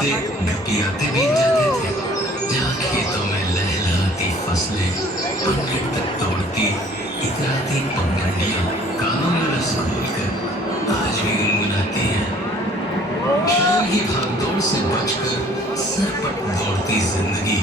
चलते ढकियाते बीत जाते थे, जहाँ खेतों में लहलहाती फसलें, अंगड़ तक दौड़ती इतराती पगडंडियां कानों में रस घोलकर आज भी गुनगुनाती हैं। शहर की भागदौड़ से बचकर सरपट दौड़ती जिंदगी,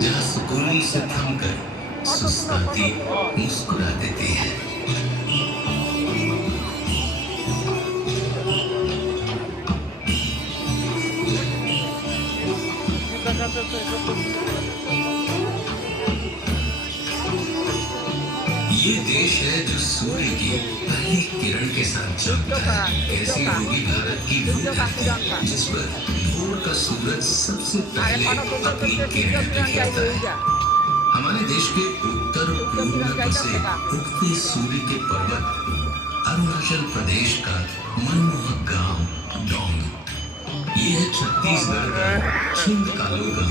जहाँ सुकून से थमकर सुस्ताती मुस्कुरा देती है। ये देश है जो सूर्य की पहली किरण के साथ जगता है। कैसी होगी भारत की वो धरती जिस पर भोर का सूरज सबसे पहले अपनी किरण बिखेरता है। हमारे देश के उत्तर पूर्व में बसे उगते सूर्य के पर्वत, अरुणाचल प्रदेश का मनमोहक गांव डोंग। ये है छत्तीसगढ़ का छिंदकालो गांव।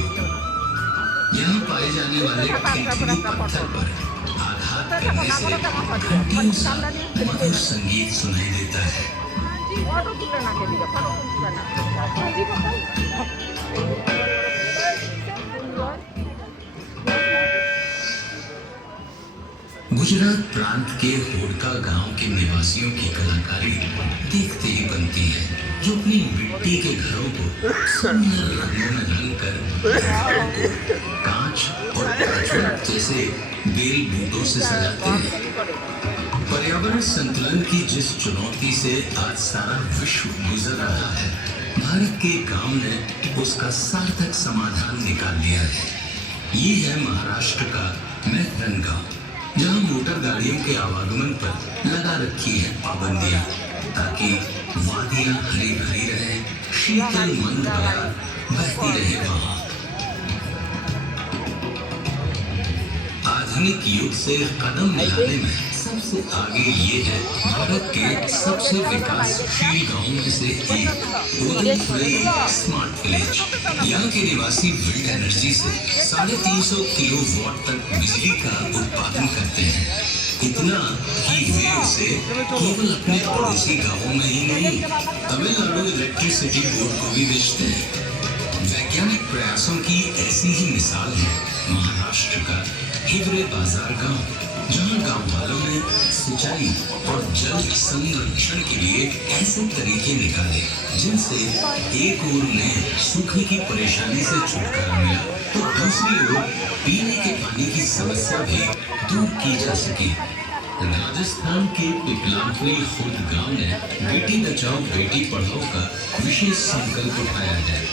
यहाँ पाए जाने वाले खिलखिली पत्थर पर आघात करने से घंटियों सा मधुर संगीत सुनाई देता है। गुजरात प्रांत के होडका गांव के निवासियों की कलाकारी देखते ही बनती है, जो अपनी मिट्टी के घरों को सुंदर रंगों में रंग कर कांच और कांच जैसे बेल बूटों से सजाते हैं। पर्यावरण संतुलन की जिस चुनौती से आज सारा विश्व गुजर रहा है, भारत के गांव ने उसका सार्थक समाधान निकाल दिया है। ये है महाराष्ट्र का मैथरन गांव, जहां मोटर गाड़ियों के आवागमन पर लगा रखी है पाबंदियां, ताकि वादियां हरी भरी रहे, शीतल मंद बहार बहती रहे। वहां आधुनिक युग से कदम मिलाने में सबसे आगे ये है भारत के सबसे विकासशील गांवों में से एक उदयपुरी स्मार्ट विलेज। यहाँ के निवासी विंड एनर्जी से 350 किलोवाट तक बिजली का उत्पादन करते हैं। इतना कि वे उसे केवल अपने पड़ोसी गांवों में ही नहीं, तमिलनाडु इलेक्ट्रिसिटी बोर्ड को भी बेचते हैं। वैज्ञानिक प्रयासों की ऐसी ही मिसाल है महाराष्ट्र का हिवरे बाजार गांव, जहां गांव वालों ने सिंचाई और जल संरक्षण के लिए ऐसे तरीके निकाले जिनसे एक ओर उन्हें सूखे की परेशानी से छुटकारा मिला, तो दूसरी ओर पीने के पानी की समस्या भी दूर की जा सके। राजस्थान के पिपलाखनी खुर्द गांव ने बेटी बचाओ बेटी पढ़ाओ का विशेष संकल्प उठाया है।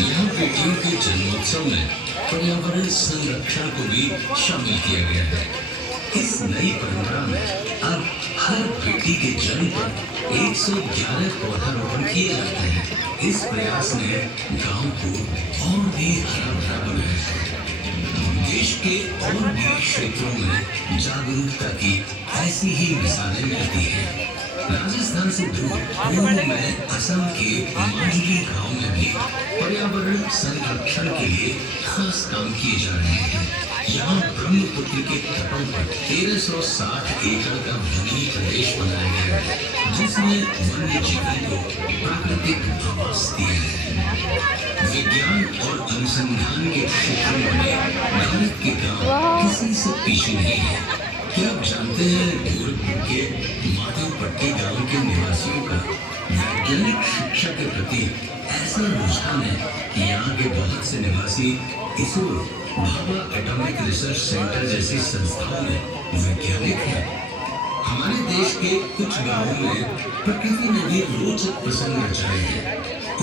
यहाँ बेटियों के जन्मोत्सव में पर्यावरण संरक्षण को भी शामिल किया गया है। इस नई परंपरा में अब हर बेटी के जन्म पर 111 पौधारोपण किए जाते हैं। इस प्रयास ने गांव को और भी हरा भरा बनाया है। देश के और भी क्षेत्रों में जागरूकता की ऐसी ही मिसालें मिलती हैं। राजस्थान से दूर पूर्व में असम के मांडली गांव में भी पर्यावरण संरक्षण के लिए खास काम किए जा रहे हैं। यहाँ ब्रह्मपुत्र के तटों पर 1360 एकड़ का वनीय प्रदेश बनाया गया है, जिसमें वन्य जीवों को प्राकृतिक आवास दिया है। विज्ञान और अनुसंधान के क्षेत्रों में भारत के गांव किसी से पीछे नहीं है। क्या आप जानते हैं गोरखपुर के माधवपट्टी गांव के निवासियों का वैज्ञानिक शिक्षा के प्रति ऐसा रुझान है कि यहाँ के बहुत से निवासी ISRO, Bhabha atomic research centre जैसी संस्थाओं में वैज्ञानिक हैं। हमारे देश के कुछ गांवों में प्रकृति ने भी रोचक प्रसंग रचाए हैं।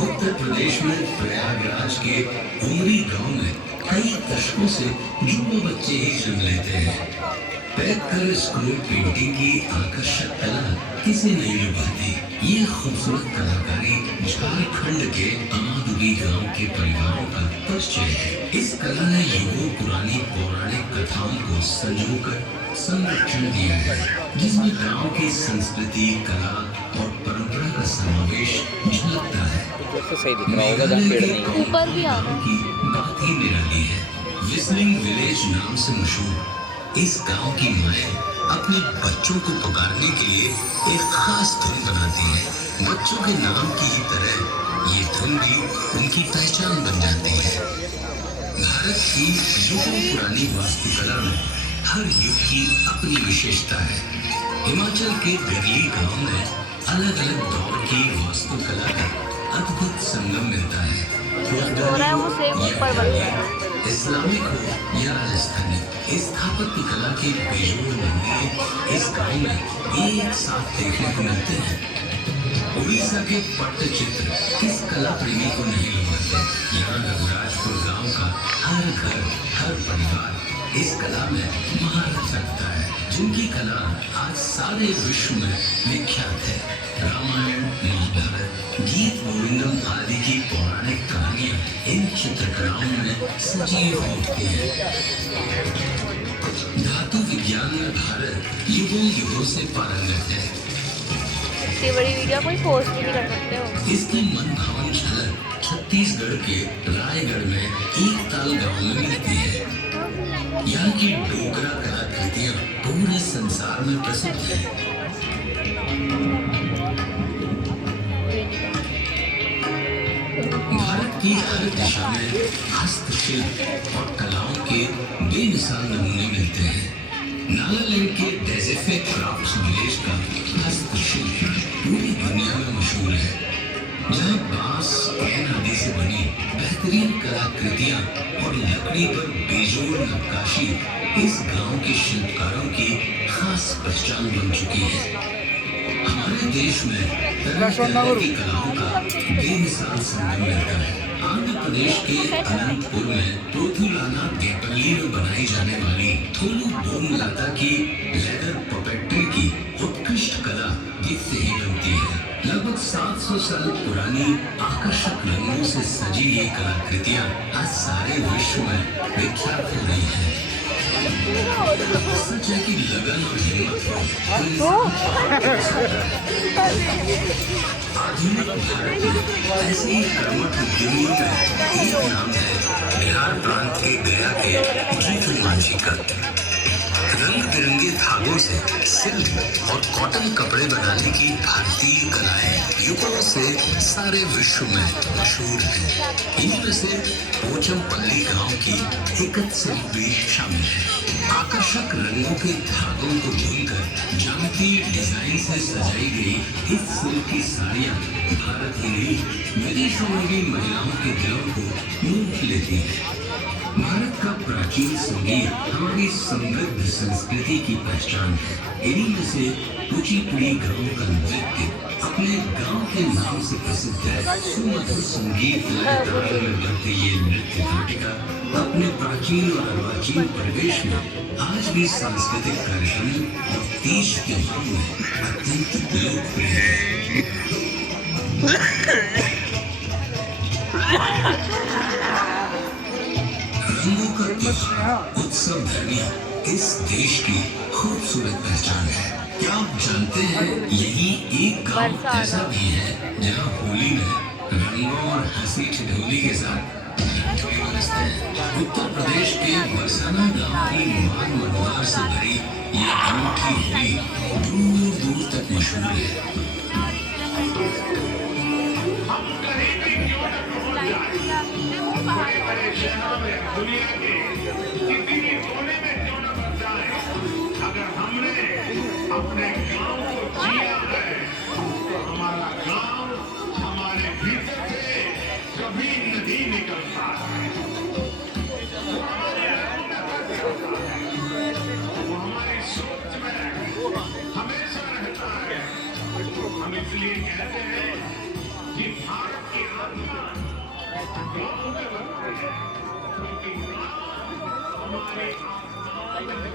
उत्तर प्रदेश में प्रयागराज के उमरी गांव में कई दशकों से युवा बच्चे ही जन्म लेते हैं। पैक कर स्क्रोल पेंटिंग की आकर्षक कला किसे नहीं लुभाती। ये खूबसूरत कलाकारी झारखंड के अमादुरी गांव के परिवारों का परिचय है। इस कला ने युगों पुरानी पौराणिक कथाओं को संजोकर संरक्षण दिया है, जिसमें गांव की संस्कृति, कला और परंपरा का समावेश झलकता है। ऊपर भी आ रहा की बात ही निराली है। विस्लिंग विलेज नाम से मशहूर इस गांव की माएं अपने बच्चों को पुकारने के लिए एक खास धुन बनाती है। बच्चों के नाम की ही तरह ये धुन भी उनकी पहचान बन जाती है। भारत की युगों पुरानी वास्तुकला में हर युग की अपनी विशेषता है। हिमाचल के गरली गांव में अलग अलग दौर की वास्तुकला का अद्भुत संगम मिलता है। इस्लामिक हो या राजस्थानी, स्थापत्य कला के बेजोड़ नमूने इस गांव में एक साथ देखने को मिलते हैं। उड़ीसा के पट्टचित्र किस कला प्रेमी को नहीं लुभाते। यहाँ रघुराजपुर गांव का हर घर, हर परिवार इस कला में महारत रखता है, जिनकी कला आज सारे विश्व में विख्यात है। रामायण, महाभारत, गीत गोविंदम आदि की पौराणिक कहानियां इन चित्रकलाओं में सजीव उठती हैं। धातु विज्ञान में भारत युगों युगों से पारंगत है। इतनी बड़ी वीडियो कोई पोस्ट भी नहीं कर सकते हो। इसकी मनभावन झलक छत्तीसगढ़ के रायगढ़ में एक ताल गांव में मिलती है। यहाँ की डोगरा कलाकृतियाँ पूरे संसार में प्रसिद्ध है। भारत की हर दिशा में हस्तशिल्प और कलाओं के बेमिसाल नमूने मिलते हैं। नागालैंड के डेज़िफे क्राफ्ट्स विलेज का हस्तशिल्प पूरी दुनिया में मशहूर है, जहाँ बांस, कैन आदि से बनी बेहतरीन कलाकृतियाँ और लकड़ी पर बेजोड़ नक्काशी इस गांव के शिल्पकारों की खास पहचान बन चुकी है। हमारे देश में तरह तरह की कलाओं का बेमिसाल संगम मिलता है। आंध्र प्रदेश के अनंतपुर में पोथुलाना गेपल्ली में बनाई जाने वाली थोलू बोमलाता की लेदर पपेट्री की उत्कृष्ट कला इससे ही बनती है। लगभग 700 साल पुरानी आकर्षक रंगों से सजी ये कलाकृतियाँ आज सारे विश्व में विख्यात हो रही हैं। सच है कि लगन और हिम्मत हो आधुनिक भारत में ऐसे ही कर्मठ उद्यमियों में एक नाम है बिहार प्रांत के गया के जीतू मांझी का। रंग बिरंगे धागों से सिल्क और कॉटन कपड़े बनाने की भारतीय कलाएं युगों से सारे विश्व में मशहूर है। इनमें से पोचमपल्ली गांव की एकत सिल्क भी शामिल है। आकर्षक रंगों के धागों को बुनकर ज्यामितीय डिजाइन से सजाई गई इस सिल्क की साड़ियां भारत ही नहीं विदेशों में भी महिलाओं के दिलों को मोह लेती है। भारत का प्राचीन संगीत हमारी समृद्ध संस्कृति की पहचान है। इन्हीं में से कुचिपुड़ी गांव का नृत्य अपने गांव के नाम से प्रसिद्ध है। सुमधुर संगीत लय ताल में बनती ये नृत्य नाटिका अपने प्राचीन और अर्वाचीन परिवेश में आज भी सांस्कृतिक कार्यक्रम और तीज त्योहारों में अत्यंत लोकप्रिय है। रंगों का त्योहार उत्सव धर्मी इस देश की खूबसूरत पहचान है। क्या आप जानते हैं यही एक गांव ऐसा भी है जहां होली में रंगों और हंसी ठिठोली के साथ रंगोली बरसते हैं। उत्तर प्रदेश के बरसाना गांव की मान मनोहर से भरी ये अनूठी होली दूर दूर तक मशहूर है। दुनिया के किसी भी कोने में क्यों न बच जाए, अगर हमने अपने गांव को जिया है तो हमारा गांव हमारे भीतर से कभी नहीं निकलता है। वो हमारे रंग में बस जाता है, वो हमारी सोच में हमेशा रहता है। हम इसलिए कहते हैं कि भारत की आत्मा गांव में बसती है, क्योंकि गांव हमारे आत्मा में